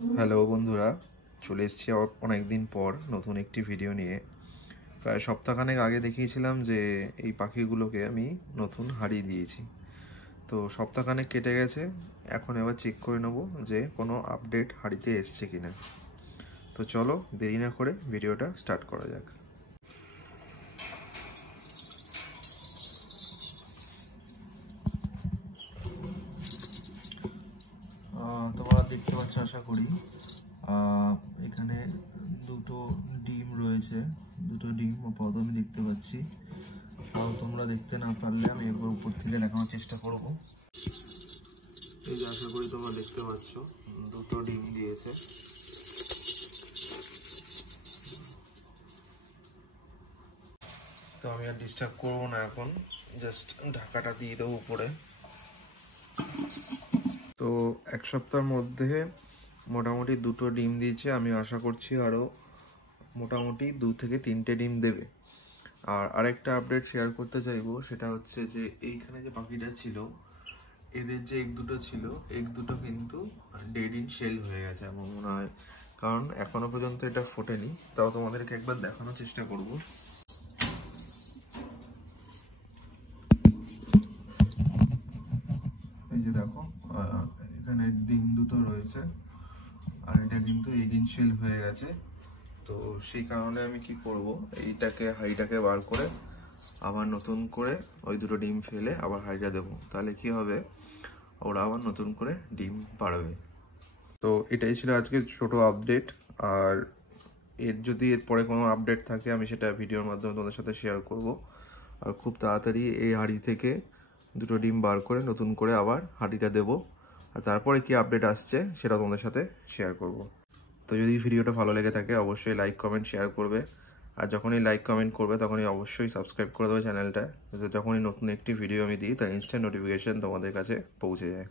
Hello বন্ধুরা, চলে এসেছি অনেকদিন পর নতুন একটি ভিডিও নিয়ে। প্রায় সপ্তাহখানেক আগে দেখিয়েছিলাম যে এই পাখিগুলোকে আমি নতুন হাঁড়ি দিয়েছি। তো সপ্তাহখানেক কেটে গেছে, এখন এবার চেক করে নেব যে কোনো আপডেট হাঁড়িতে এসছে কিনা। তো চলো দেরি না করে ভিডিওটা স্টার্ট করা যাক। তোমরা দেখতে পাচ্ছ আশা করি, এখানে দুটো ডিম রয়েছে, দুটো ডিম আপাতত আমি দেখতে পাচ্ছি। তাও তোমরা দেখতে না পারলে আমি একবার উপর থেকে দেখানোর চেষ্টা করব। এই যে আশা করি তোমরা দেখতে পাচ্ছ দুটো ডিম দিয়েছে। তো আমি আর ডিস্টার্ব করবো না, এখন জাস্ট ঢাকাটা দিয়ে দেবো উপরে। তো এক সপ্তাহের মধ্যে মোটামুটি দুটো ডিম দিয়েছে, আমি আশা করছি আরও মোটামুটি 2 থেকে 3টে ডিম দেবে। আর আরেকটা আপডেট শেয়ার করতে চাইবো, সেটা হচ্ছে যে এইখানে যে পাখিটা ছিল, এদের যে এগ দুটো ছিল, এগ দুটো কিন্তু ডেড ইন শেল হয়ে গেছে আমার মনে হয়, কারণ এখনো পর্যন্ত এটা ফোটেনি। তাও তোমাদেরকে একবার দেখানোর চেষ্টা করব। এই যে দেখো, এখানে ডিম দুটো রয়েছে, আর এটা কিন্তু এগ ইন শেল হয়ে গেছে। তো সেই কারণে আমি কি করব, এইটাকে হাঁড়িটাকে বার করে আবার নতুন করে ওই দুটো ডিম ফেলে আবার হাঁড়িটা দেবো। তাহলে কি হবে, ওরা আবার নতুন করে ডিম পাড়বে। তো এটাই ছিল আজকের ছোট আপডেট। আর যদি এরপরে কোনো আপডেট থাকে আমি সেটা ভিডিওর মাধ্যমে তোমাদের সাথে শেয়ার করব। আর খুব তাড়াতাড়ি এই হাঁড়ি থেকে দুটো ডিম বার করে নতুন করে আবার হাঁড়িটা দেবো। আর তারপরে কি আপডেট আসছে সেটা তোমাদের সাথে শেয়ার করব। তো যদি ভিডিওটা ভালো লেগে থাকে অবশ্যই লাইক কমেন্ট শেয়ার করবে। আর যখনই লাইক কমেন্ট করবে তখনই অবশ্যই সাবস্ক্রাইব করে দেবে চ্যানেলটা, যাতে যখনই নতুন একটি ভিডিও আমি দিই তার ইনস্ট্যান্ট নোটিফিকেশন তোমাদের কাছে পৌঁছে যায়।